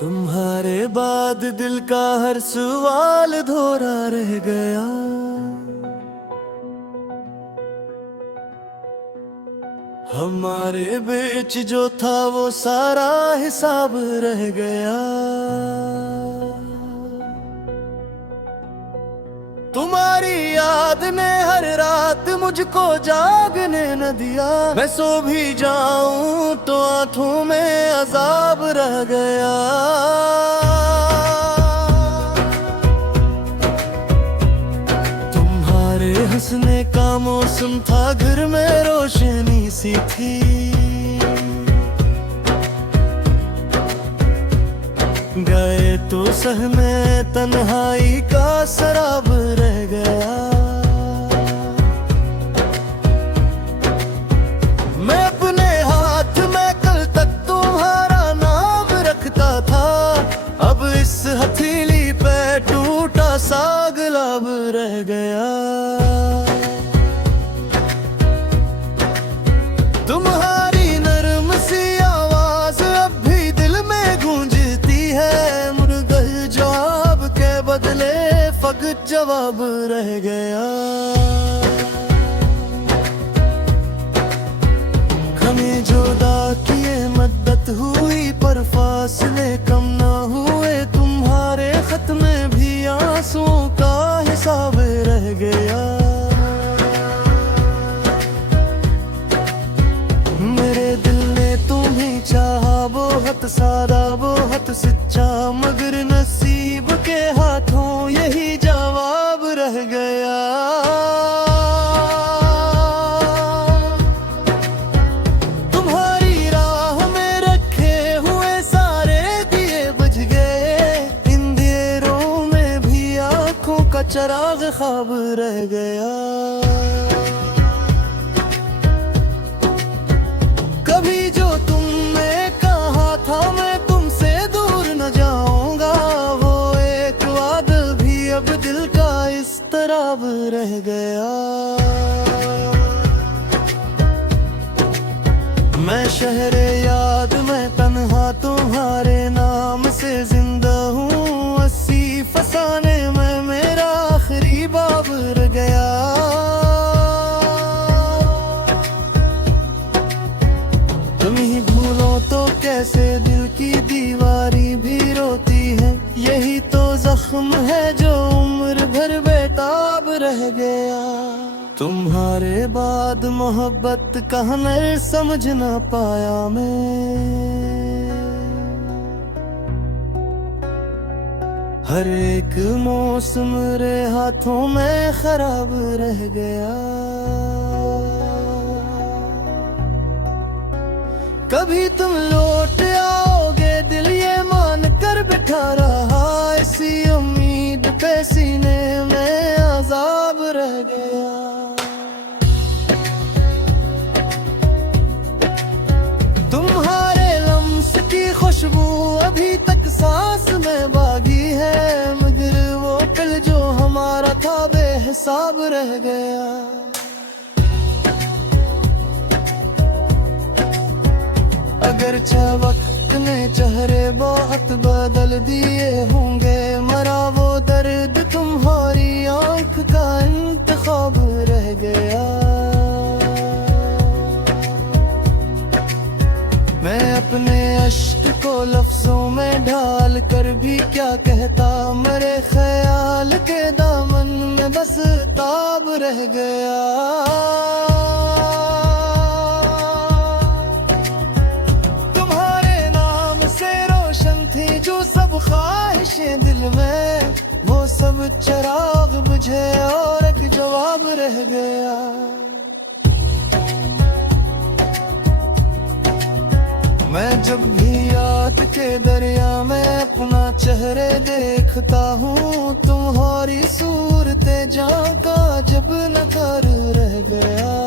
तुम्हारे बाद दिल का हर सवाल अधूरा रह गया। हमारे बीच जो था वो सारा हिसाब रह गया। तुम्हारी याद ने हर रात मुझको जागने न दिया। मैं सो भी जाऊं तो आंखों में अजाब रह गया। तुम्हारे हंसने का मौसम था, घर में रोशनी सी थी। गए तो सहमे तन्हाई का शराब रह गया। मैं अपने हाथ में कल तक तुम्हारा नाम रखता था। अब इस हथेली पे टूटा सा गुलाब रह गया। तुम्हारी नरम सी आवाज अब भी दिल में गूंजती है। मुर्गल जवाब के बदले फकत जवाब रह गया। हमें जुदा किए मद्दत हुई पर फासले कम ना हुए। तुम्हारे खत में भी आंसुओं का हिसाब रह गया। मेरे दिल ने तुम्हें चाहा, बहुत सारा बहुत सच्चा, मगर नसीब के हाथों यही जवाब रह गया। तुम्हारी राह में रखे हुए सारे दिए बुझ गए। इन अंधेरों में भी आंखों का चिराग ख्वाब रह गया। कभी जो तुमने कहा था मैं तुमसे दूर न जाऊंगा, वो एक वादा भी अब दिल का इस तरह रह गया। मैं शहरे याद में तन्हा तुम्हारे नाम से जिंदा हूँ। 80 फसाने में मेरा आखिरी बाब रह गया। तुम ही भूलो तो कैसे दिल की दीवारी भी रोती है। यही तो जख्म है जो उम्र भर बेताब रह गया। तुम्हारे बाद मोहब्बत का हुनर समझ ना पाया मैं। हर एक मौसम रे हाथों में खराब रह गया। कभी तुम लौट आओगे दिल ये मान कर बिठा रहा। इसी उम्मीद पे सीने में अजाब रह गया। तुम्हारे लम्स की खुशबू अभी तक सांस में बागी है, मगर वो पल जो हमारा था बेहिसाब रह गया। अगरचे वक्त ने चेहरे बहुत बदल दिए होंगे, मरा वो दर्द तुम्हारी आंख का इंतखाब रह गया। मैं अपने अश्क को लफ्जों में ढाल कर भी क्या कहता। मेरे ख्याल के दामन में बस ताब रह गया। जो सब ख्वाहिशें दिल में, वो सब चिराग बुझे और एक जवाब रह गया। मैं जब भी याद के दरिया में अपना चेहरे देखता हूँ, तुम्हारी सूरतें जान का जब नकार रह गया।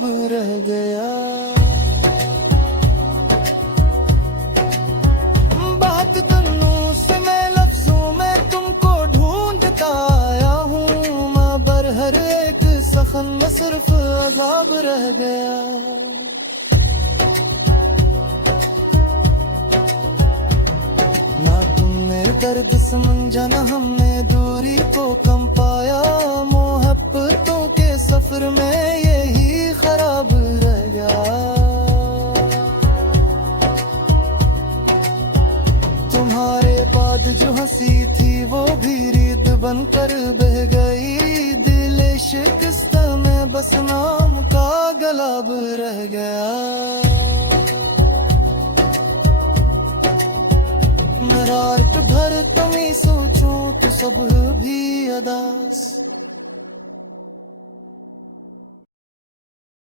ख्वाब रह गया। बात करनों से मैं लफ्जों में तुमको ढूंढता आया हूँ, मगर हर एक सखन में सिर्फ अजाब रह गया। ना तुमने दर्द समझा ना हमने दूरी को कम पाया, मोहब्बतों के सफर में यही खराब रह गया। तुम्हारे बाद जो हंसी थी वो भी रीत बनकर बह गई, दिल शिकस्त में बस नाम का गलाब रह गया। मैं रात भर तुम्हें सोचूं तो सुबह भी अदास।